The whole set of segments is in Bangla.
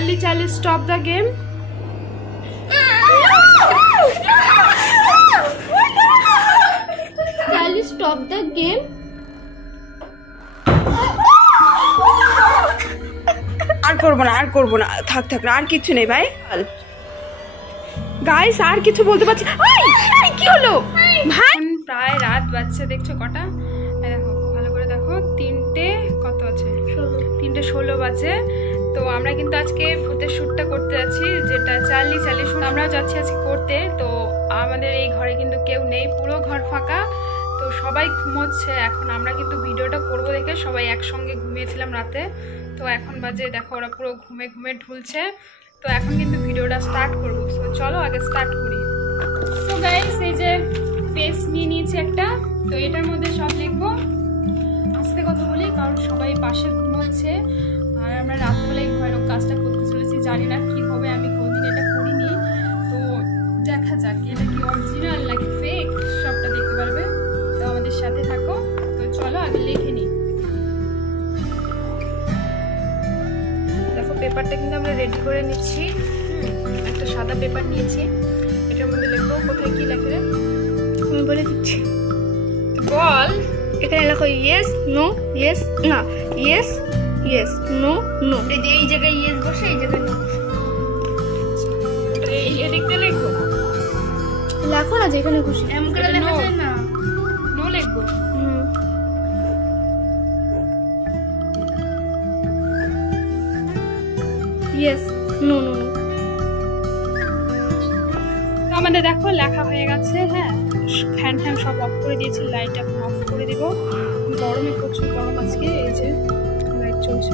Charlie Charlie stop the game. Charlie stop the game. আর করবো না, আর করবো না, থাক থাক, আর কিছু নেই ভাই। গাইস আর কিছু বলতে পারছি। কি হলো ভাই? প্রায় রাত বাজছে, দেখছো কটা? দেখো ভালো করে দেখো, 3টে কত আছে, 3টে 16 বাজে। তো আমরা কিন্তু আজকে ভূতের শ্যুটটা করতে যাচ্ছি, যেটা চার্লি চার্লি শ্যুট আমরাও যাচ্ছি আজকে করতে। তো আমাদের এই ঘরে কিন্তু কেউ নেই, পুরো ঘর ফাঁকা। তো সবাই ঘুমোচ্ছে এখন। আমরা কিন্তু ভিডিওটা করবো দেখে সবাই একসঙ্গে ঘুমিয়েছিলাম রাতে। তো এখন বাজে দেখো ওরা পুরো ঘুমে ঘুমে ঢুলছে। তো এখন কিন্তু ভিডিওটা স্টার্ট করবো। তো চলো আগে স্টার্ট করি। তো গাইস এই যে পেজ নিয়ে নিয়েছি একটা, তো এটার মধ্যে সব লিখবো। আস্তে কথা বলি কারণ সবাই পাশে ঘুমোচ্ছে, আর আমরা রাত্রেবেলা এই ভয়ানক কাজটা করতে চলেছি। জানি না কি হবে, আমি কোনদিন এটা করিনি। তো দেখা যাক এটা কি অরিজিনাল নাকি ফেক, সবটা দেখতে পারবে। তো আমাদের সাথে থাকো। তো চলো আগে লিখে নিই। দেখো পেপারটা কিন্তু আমরা রেডি করে নিচ্ছি। একটা সাদা পেপার নিয়েছি, এটার মধ্যে লিখবো। কোথায় কি লেখে রে? আমি বলে দিচ্ছি, বল। এখানে লেখো ইয়েস নো ইয়েস, না ইয়েস ইয়েস নো নো। এই জায়গায় ইয়েস বসে, এই জায়গায় নো বসে। এই লিখতে লিখবো, লেখো না যেখানে খুশি। এম করে লেখা যায় না, নো লিখবো। Yes no no no. আমাদের দেখো লেখা হয়ে গেছে। হ্যাঁ, ফ্যান ফ্যান সব অফ করে দিয়েছি, লাইট এখন অফ করে দিব। গরমে প্রচুর গরম আজকে। এই যে লাইট চলছে।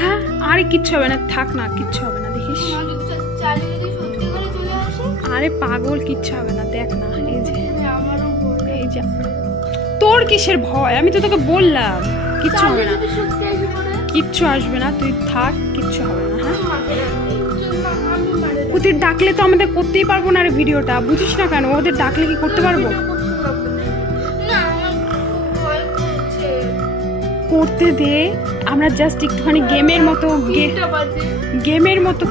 হ্যাঁ আরে কিচ্ছু হবে না, থাক না, কিচ্ছু হবে না, দেখিস। আরে পাগল, কিচ্ছু হবে না, দেখ না। এই যে এই যে তোর কিসের ভয়? আমি তো তোকে বললাম কিচ্ছু হবে না, কিচ্ছু আসবে না, তুই থাক, কিচ্ছু হবে না। হ্যাঁ ওদের ডাকলে তো আমাদের করতেই পারবো না রে ভিডিওটা, বুঝিস না কেন? ওদের ডাকলে কি করতে পারবো? করতে দে, আমরা জাস্ট একটুখানি গেমের মতো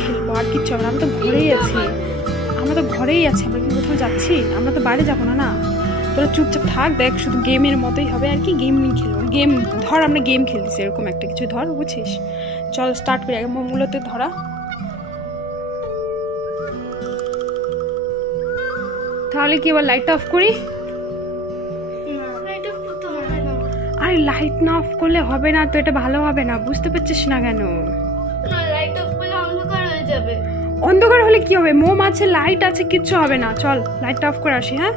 খেলবো, আর কিচ্ছু হবে না। আমরা তো ঘরেই আছি, আমরা কি কোথাও যাচ্ছি? আমরা তো বাইরে যাবো না। না তোরা চুপচাপ থাক, দেখ শুধু গেমের মতোই হবে আর কি। গেম খেলবো, গেম ধর, আমরা গেম খেলতেছি এরকম একটা কিছু ধর, বুঝছিস? চল স্টার্ট করি। আগে মূলত ধরা। তাহলে কি এবার লাইটটা অফ করি? আরে লাইট না অফ করলে হবে না তো, এটা ভালো হবে না, বুঝতে পারছিস না কেন? অন্ধকার হলে কি হবে? মোম আছে, লাইট আছে, কিচ্ছু হবে না। চল লাইটটা অফ করে আসি। হ্যাঁ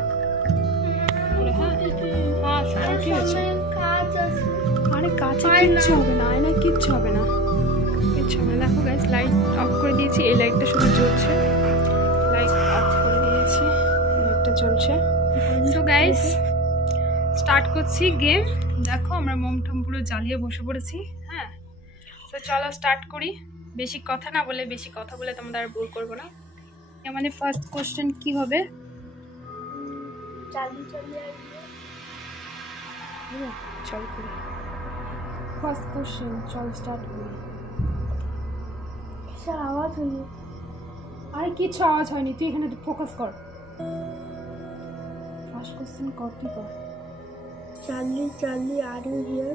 আরে কাছে কিচ্ছু হবে না, আয়না কিচ্ছু হবে না, কিচ্ছু হবে না। দেখো গাইস লাইট অফ করে দিয়েছি, এই লাইটটা শুধু জ্বলছে। লাইট অফ করে দিয়েছি, লাইটটা জ্বলছে। সো গাইস স্টার্ট করছি গেম। দেখো আমরা মোম টম পুরো জ্বালিয়ে বসে পড়েছি। হ্যাঁ তো চলো স্টার্ট করি। বেশি কথা না বলে, বেশি কথা বলে তোমাদের আর বোর করবো না। আমাদের ফার্স্ট কোশ্চেন কি হবে? চল করি ফার্স্ট কোশ্চেন, চল স্টার্ট করি। আওয়াজ হয়নি, আরে কিছু আওয়াজ হয়নি, তুই এখানে ফোকাস কর। ফার্স্ট কোশ্চেন কর, তুই কর। Charlie Charlie are you here?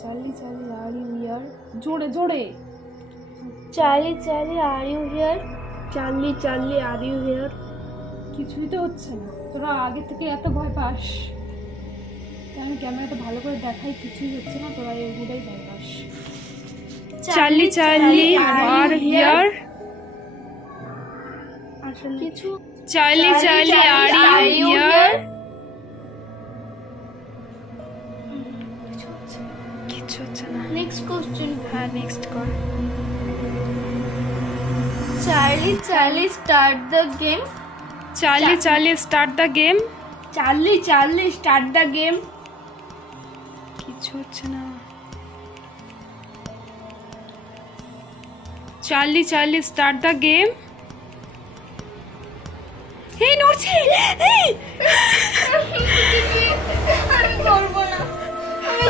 Charlie Charlie are you here, জোরে জোরে। Charlie Charlie are you here? Charlie Charlie are you here? কিছুই তো হচ্ছে না, তোরা আগে থেকে এত ভয় পাস। আমি ক্যামেরাটা ভালো করে দেখাই, কিছুই হচ্ছে না, তোরা এগুলোই ভয় পাস। Charlie Charlie are here? আসলে কিছু Charlie Charlie are you here? কিছু হচ্ছে না। Next question. হ্যাঁ নেক্সট কর। Charlie Charlie start the game? Charlie Charlie start the game? Charlie Charlie start the game? কিছু হচ্ছে না। Charlie Charlie start the game? এই নড়ছে, এই আমি করবো না, আমি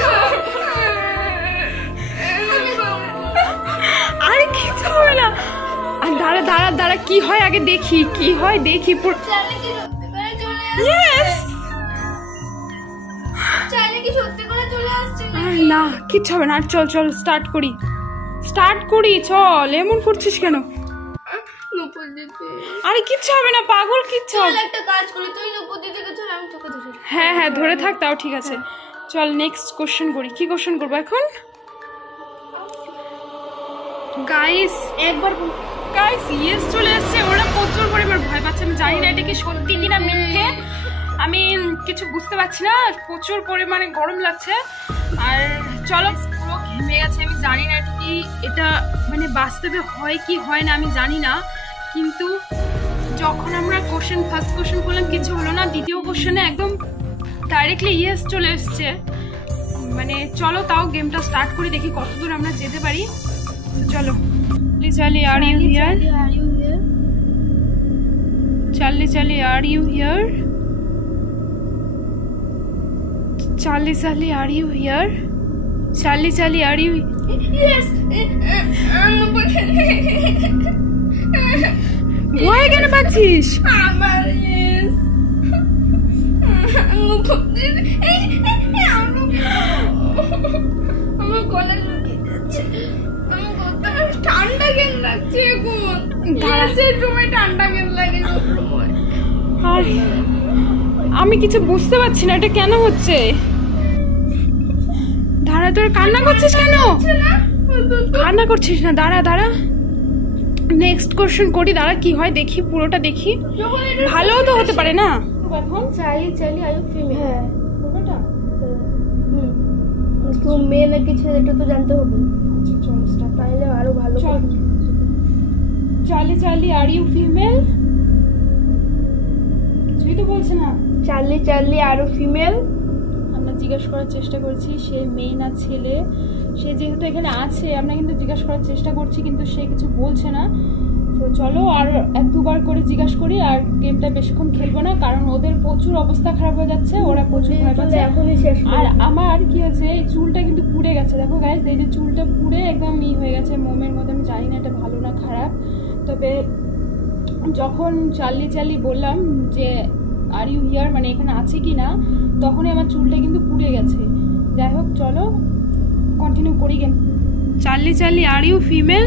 দাঁড়া কি হয় আগে দেখি, কি হয় দেখি। চাইলে কি সত্যি করে চলে ইয়েস চাইলে কি সত্যি করে চলে আসছে না কিচ্ছু হবে না। আর চল চল স্টার্ট করি চল। এমন করছিস কেন? নুপুর দিতে। আরে কিচ্ছু হবে না পাগল, কিচ্ছু হবে। চল একটা কাজ করি, তুই নুপুর দিতে চল, আমি তোকে ধরে। হ্যাঁ হ্যাঁ ধরে থাক, তাও ঠিক আছে। চল নেক্সট কোশ্চেন করি। কি কোশ্চেন করবো এখন? গাইস একবার গাইস ইয়েস চলে আসছে। ওরা প্রচুর পরিমাণ ভয় পাচ্ছে। আমি জানি না এটা কি সত্যি কিনা মিথ্যে, আমি কিছু বুঝতে পারছি না। প্রচুর পরিমাণে গরম লাগছে। আর চলো পুরো ঘেমে গেছে। আমি জানি না এটা কি, এটা মানে বাস্তবে হয় কি হয় না আমি জানি না। কিন্তু যখন আমরা ফার্স্ট কোশ্চেন করলাম কিছু হলো না, দ্বিতীয় কোশ্চেনে একদম ডাইরেক্টলি ইয়েস চলে এসছে। মানে চলো তাও গেমটা স্টার্ট করি, দেখি কতদূর আমরা যেতে পারি। চলো চালি আর ইউ হিয়ার, চালি আর ইউ হিয়ার, চালি আর ইউ হিয়ার, চালি আর ইউ। ইয়েস ভয় কেন পাচ্ছিস? আমার ইয়েস আমার গলা লুকিয়ে যাচ্ছে। ঠান্ডা কেন লাগছে এখন? রুমে ঠান্ডা কেন লাগে সবসময়? আমি কিছু বুঝতে পারছি না এটা কেন হচ্ছে। দাঁড়া, তোর কান্না করছিস কেন? কান্না করছিস না, দাঁড়া দাঁড়া নেক্সট কোশ্চেন করি। দাঁড়া কি হয় দেখি, পুরোটা দেখি। ভালোও তো হতে পারে না। এখন চালি আয়ু ফিমেল। হ্যাঁ পুরোটা। তো মেয়ে নাকি ছেলে এটা তো জানতে হবে। চল স্টার্ট, তাহলে আরো ভালো। চালি আর ইউ ফিমেল, কিছুই তো বলছে না। চালি আরো ফিমেল। আমরা জিজ্ঞাসা করার চেষ্টা করছি সে মেয়ে না ছেলে। সে যেহেতু এখানে আছে আমরা কিন্তু জিজ্ঞাসা করার চেষ্টা করছি, কিন্তু সে কিছু বলছে না। তো চলো আর এক দুবার করে জিজ্ঞাসা করি। আর গেমটা বেশিক্ষণ খেলবো না, কারণ ওদের প্রচুর অবস্থা খারাপ হয়ে যাচ্ছে, ওরা প্রচুর ভয় পাচ্ছে। এখনই শেষ। আর আমার কি হয়েছে, এই চুলটা কিন্তু পুড়ে গেছে। দেখো গাইস, এই যে চুলটা পুড়ে একদম হয়ে গেছে মোমের মধ্যে। আমি জানি না এটা ভালো না খারাপ, তবে যখন চালি বললাম যে আর ইউ হিয়ার মানে এখানে আছে কি না, তখনই আমার চুলটা কিন্তু পুড়ে গেছে। যাই হোক চলো কন্টিনিউ করি গেম। চালি আর ইউ ফিমেল,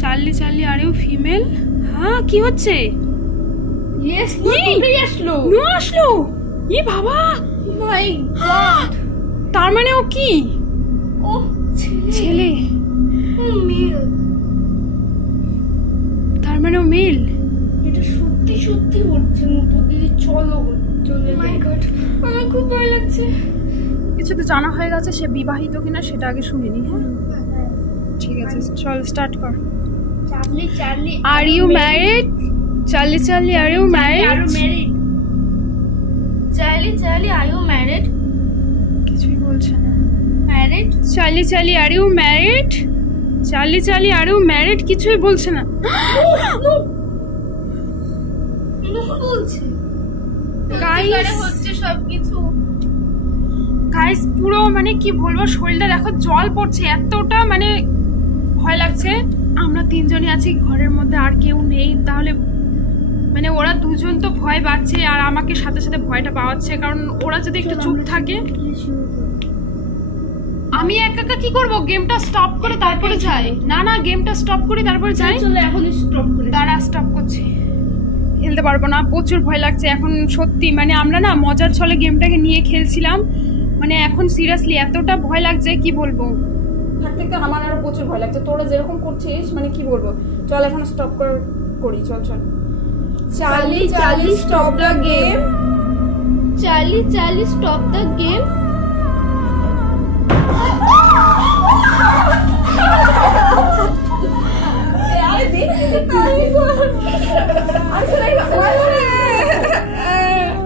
চালি আর ইউ ফিমেল। হ্যাঁ কি হচ্ছে? ইয়েস আসলো। নো আসলো। ই বাবা, মাই গড। তার মানে ও কি? ও ছেলে। মেল। তার মানে ও মেল। এটা সত্যি সত্যি হচ্ছে। নুপুর দিদি চলো চলে। মাই গড আমার খুব ভয় লাগছে। কিছু তো জানা হয়ে গেছে, সে বিবাহিত কিনা সেটা আগে শুনিনি। হ্যাঁ ঠিক আছে চল স্টার্ট কর। Charlie are you married? Charlie are you married? Charlie are you married? কিছুই বলছে না। Married? Charlie are you married? Charlie are you married? কিছুই বলছে না। বলছে গাইস হচ্ছে সবকিছু। গাইস পুরো মানে কি বলবো, শরীরটা দেখো জল পড়ছে, এতটা মানে ভয় লাগছে। আমরা তিনজনই আছি ঘরের মধ্যে, আর কেউ নেই। তাহলে মানে ওরা দুজন তো ভয় পাচ্ছে আর আমাকে সাথে সাথে ভয়টা পাওয়াচ্ছে, কারণ ওরা যদি একটু চুপ থাকে। আমি একা কি করব? গেমটা স্টপ করে তারপরে যাই। না গেমটা স্টপ করে তারপরে যাই। চলো এখন স্টপ করে। দাঁড়া স্টপ করছি, খেলতে পারবো না, প্রচুর ভয় লাগছে এখন সত্যি। মানে আমরা না মজার ছলে গেমটাকে নিয়ে খেলছিলাম, মানে এখন সিরিয়াসলি এতটা ভয় লাগছে কি বলবো। থাকতে আমার আরো প্রচুর ভয় লাগছে। তোরা যেরকম করছিস মানে কি বলবো। চল এখন স্টপ করি। চল চালি স্টপ দ্য গেম। চালি স্টপ দ্য গেম।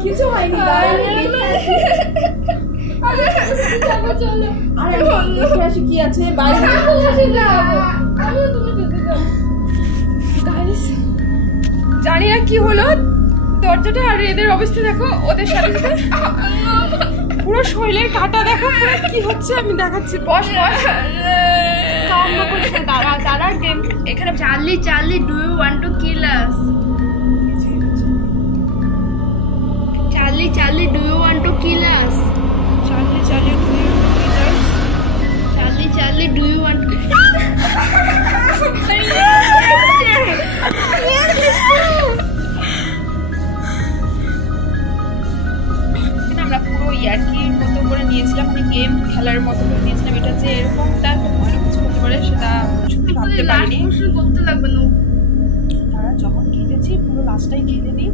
কিছু হয়নি। কি আছে জানি না কি হলো দরজাটা। আর এদের অবস্থা দেখো, ওদের সাথে পুরো শরীরের কাটা দেখো পুরো কি হচ্ছে আমি দেখাচ্ছি। বস বস কান্না করিস না, দাঁড়া দাঁড়া গেম এখানে। Charlie Charlie do you want to kill us? Charlie Charlie do you want to kill us? Charlie Charlie do you kill us? Charlie Charlie do you want to আমরা পুরো ইয়ার্কির মতো করে নিয়েছিলাম, মানে গেম খেলার মতো করে নিয়েছিলাম। এটা যে এরকম তার অনেক কিছু হতে পারে সেটা সত্যি ভাবতে পারিনি। করতে লাগবে না, তারা যখন খেলেছি পুরো লাস্টটাই খেলে নিই,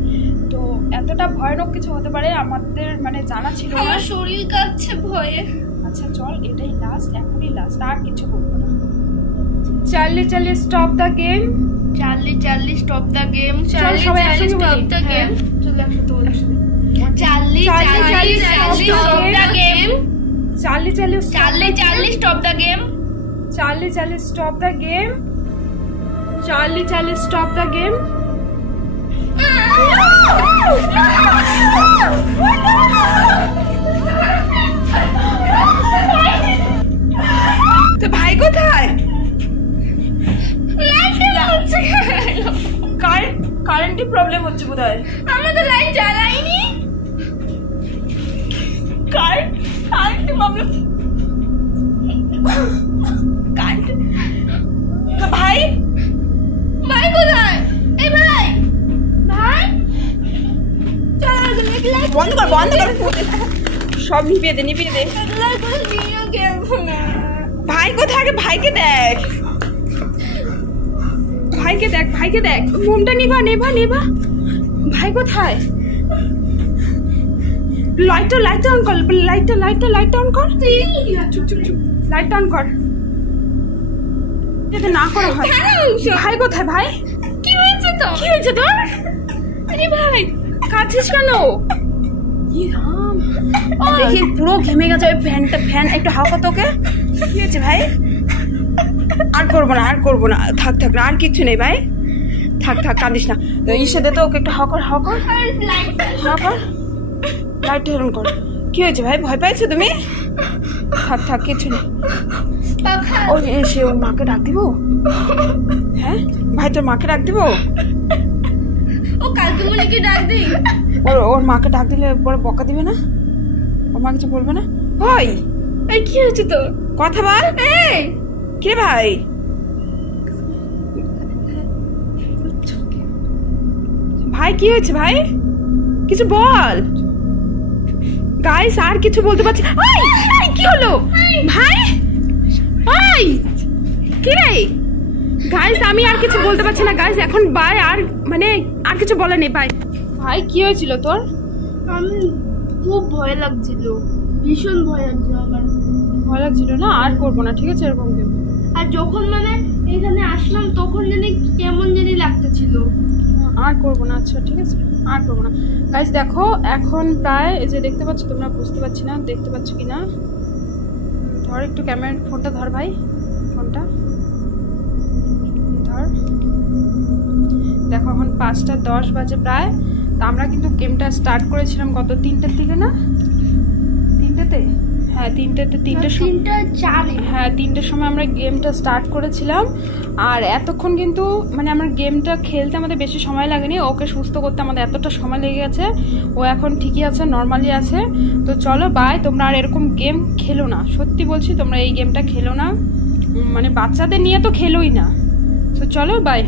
তো এতটা ভয়ানক কিছু হতে পারে আমাদের মানে জানা ছিল না। আমার শরীর কাঁপছে ভয়ে। আচ্ছা চল, এটাই লাস্ট, এখনই লাস্ট, আর কিছু করবো না। Charlie Charlie stop the game. Charlie Charlie stop the game. Charlie সবাই চার্লি স্টপ দ্য গেম। চলে একসাথে বলি। Charlie Charlie stop the game. Charlie Charlie Charlie Charlie stop the game. Charlie Charlie stop the game. Charlie Charlie stop the game. তো ভাই কোথায়? কারেন্টের প্রবলেম হচ্ছে বোধহয়। আমরা তো লাইট জ্বালাইনি। Current problem. তো ভাই ভাই কোথায়? এই ভাই ভাই বন্ধ কর বন্ধ কর, সব নিভিয়ে দে নিভিয়ে দে। ভাই কোথায়? আগে ভাইকে দেখ, ভাইকে দেখ, ভাইকে দেখ। মোমটা নিভা নেভা নেভা। ভাই কোথায়? লাইটটা অন কর, লাইটটা অন কর। চুপ চুপ চুপ, লাইটটা অন কর যাতে না করা হয়। ভাই কোথায়? ভাই কি হয়েছে তো? কি হয়েছে তোর? আরে ভাই কাঁদছিস কেন? দেখি পুরো ঘেমে গেছে ওই ফ্যান একটু হাওয়া তোকে। কি হয়েছে ভাই? আর করবো না, আর করবো না, থাক থাক, আর কিচ্ছু নেই ভাই, থাক থাক, কাঁদিস না। ইসে দে তো ওকে একটু হাওয়া কর, হাওয়া কর, হাওয়া কর, লাইটটা অন কর। কি হয়েছে ভাই? ভয় পাইছো তুমি? থাক থাক, কিচ্ছু নেই। ও এসে ওর মাকে ডাক দিব। হ্যাঁ ভাই, তোর মাকে ডাক দিব। ও কালকুমনিকে ডাক দিই। ওর মাকে ডাক দিলে পরে বকা দিবে না? ওর মা কিছু বলবে না? ভাই এই কি হয়েছে তো? কথা বল। এই কে ভাই? ভাই কি হয়েছে ভাই? কিছু বল। গাইস আর কিছু বলতে পারছি। কি হলো ভাই? ভাই কি রে? গাইস আমি আর কিছু বলতে পারছি না গাইস এখন। বাই, আর মানে আর কিছু বলা নেই। বাই ভাই, কি হয়েছিল তোর? আমি খুব ভয় লাগছিল, ভীষণ ভয় লাগছিল আমার। ভয় লাগছিল না? আর করবো না, ঠিক আছে এরকম কেউ। আর যখন মানে এখানে আসলাম তখন জানি কেমন জানি লাগতেছিল। আর করবো না, আচ্ছা ঠিক আছে আর করবো না। গাইস দেখো এখন প্রায়, এই যে দেখতে পাচ্ছ তোমরা, বুঝতে পারছি না দেখতে পাচ্ছ কি না। ধর একটু ক্যামেরা, ফোনটা ধর ভাই, ফোনটা ধর। দেখো এখন 5:10 বাজে প্রায়। তা আমরা কিন্তু গেমটা স্টার্ট করেছিলাম কত, 3টার দিকে না? 3টাতে? হ্যাঁ 3টার সময় আমরা গেমটা স্টার্ট করেছিলাম। আর এতক্ষণ কিন্তু মানে আমার গেমটা খেলতে আমাদের বেশি সময় লাগেনি, ওকে সুস্থ করতে আমাদের এতটা সময় লেগে গেছে। ও এখন ঠিকই আছে, নর্মালি আছে। তো চলো বাই, তোমরা আর এরকম গেম খেলো না, সত্যি বলছি তোমরা এই গেমটা খেলো না, মানে বাচ্চাদের নিয়ে তো খেলোই না। তো চলো বাই।